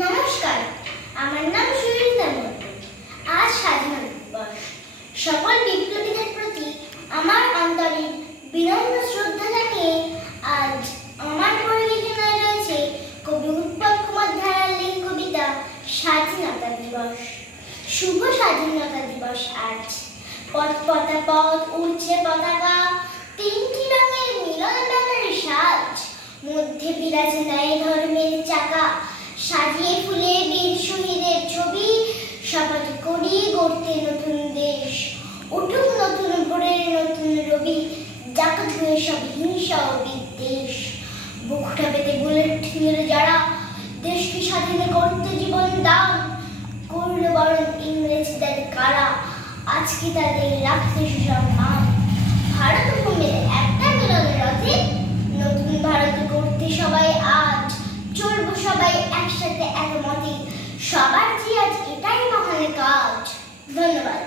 নমস্কার, আমার নাম সুরিতা মুর্মু। আজ স্বাধীনতা দিবস। সকল বিপ্লবীদের প্রতি আমার আন্তরিক বিনম্র শ্রদ্ধা জানিয়ে আজ আমার পরিবেশনায় রয়েছে কবি উৎপল কুমার ধারার লেখা কবিতা স্বাধীনতা দিবস। শুভ স্বাধীনতা দিবস আজ। পথ পথ উড়ছে পতাকা, তিনটি রঙের মিলন মেলার সাজ, মধ্যে বিরাজ ন্যায় ধর্মের চাকা, সাজিয়ে ফুলে বীর শহীদের ছবি, শপথ করি গড়তে নতুন দেশ। উঠুক নতুন ভোরের নতুন রবি, জাকাত হয়ে সব হিংসা ও বিদ্বেষ। বুকটা পেতে বুলেট নিয়ে যারা দেশকে স্বাধীন করতে জীবন দান করল বরং ইংরেজদের কারা, আজকে তাদের রাখতে সুসম্মান। ভারত ভূমির একটা মিলনের রথে নতুন ভারত করতে সবাই আজ চলবো সবাই একসাথে একমতে, সবার যে আজ এটাই মহান কাজ। ধন্যবাদ।